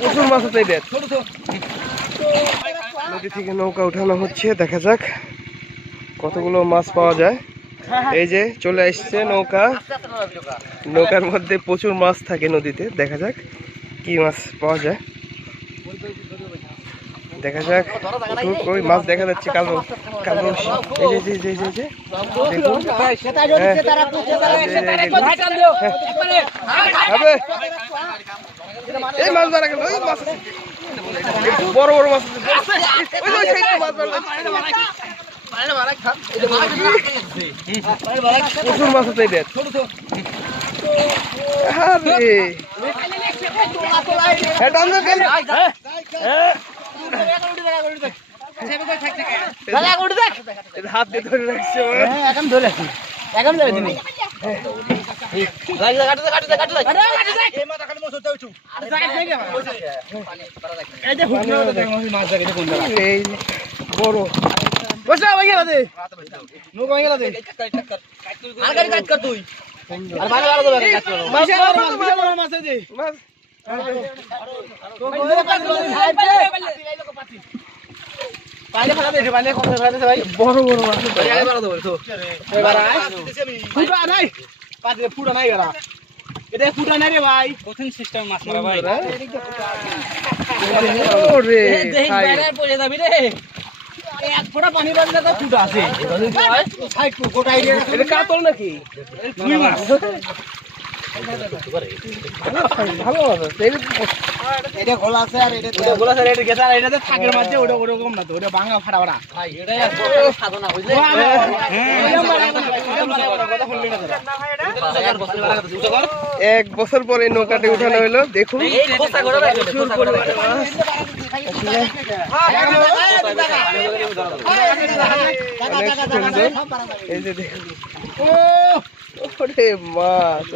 প্রচুর মাছ আছে এদের। নদী থেকে নৌকা উঠানো হচ্ছে, দেখা যাক কতগুলো মাছ পাওয়া যায়। এই যে চলে আসছে নৌকা, নৌকার মধ্যে প্রচুর মাছ থাকে নদীতে। দেখা যাক কি মাছ পাওয়া যায়, দেখা যাক। ওই মাছ দেখা যাচ্ছে কালো কালো। এই যে দেখুন, এই মাছ ধরা গেল, বড় বড় মাছ প্রচুর মাছ আছে এদের। হাত দিয়ে ধরে রাখছে, বড় ফুটা নাই গেলা, এটা ফুটা নাই রে ভাই, কঠিন সিস্টেম মাছ মারা ভাই। ওরে পড়ে যাবি রে, এক ফোঁটা পানি বাজলে তো ফুটা আছে। সাইড গোটা এরিয়া এটা কাতল নাকি? দুই মাছ ভালো আছে। এটা গোলা আছে আর এটা গোলা আছে, এটা গেছে আর এটাতে থাকের মাঝে ওটা ওরকম না তো, ওটা ভাঙা ফাটা ফাটা ভাই। এটাই সাধনা বুঝলে, এক বছর পরে নৌকাতে উঠানো হলো। দেখুন এই যে দেখুন, ওরে মাছ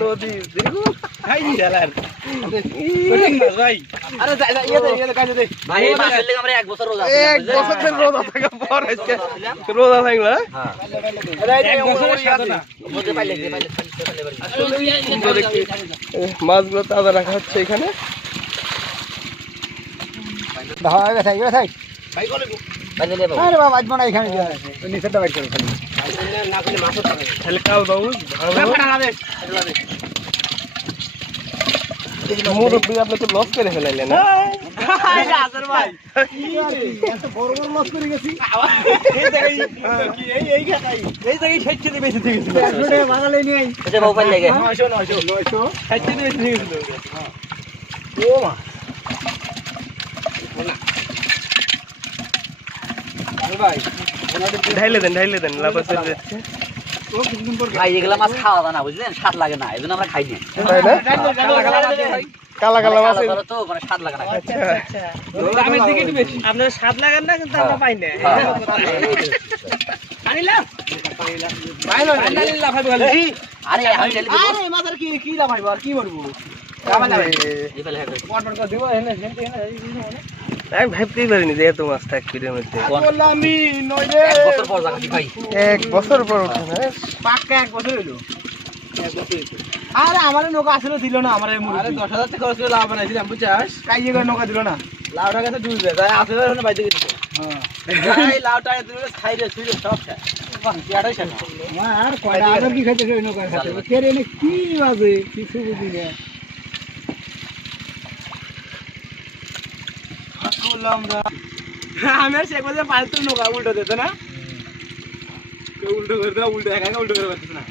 নদী দেখুন। এক বছর রোজা থাকা পর রোজা থাকলো, মাছগুলো তাজা রাখা হচ্ছে এখানে। মুরব্বী আপনি তো লস করে ফেলাইলেন না? ঢাইলে দেন লাভ আছে। ভাই এগুলা মাছ খাওয়া যায় না বুঝলেন, স্বাদ লাগে না, এজন্য আমরা খাই না। কালা কালা মাছ তো মানে স্বাদ লাগে না। দামের দিকে একটু বেশি, আপনার স্বাদ লাগান না কিন্তু আমরা পাই না। আরে মাছের কি লাভ হইব আর কি করবো? আমি ভাবতেই পারিনি যে এত মাছ থাকবে এর মধ্যে। এক বছর পর পাক্কা এক বছর হইলো। আরে আমার নৌকা আসলে দিল না, আমার 10,000 টাকা খরচ করে লাভ বানাইছিলাম বুঝছাস, কাইয়ে করে নৌকা দিল না। লাউটা কাছে ডুববে তাই আসলে বাইতে গেছে। হ্যাঁ এই লাউটা দিলে খাইলে শুইলে সব খায়। বাহ কিটাই খায় না আর কয়টা আদর কি খাইতে ওই নৌকা খাইতে কে রে কি বাজে কিছু বুঝি না। আমি আর শেখ বাজার পাঁচটা নৌকা উল্টো দিত না, উল্টো করে দেওয়া, উল্টো একা উল্টো করে পারতেছে না।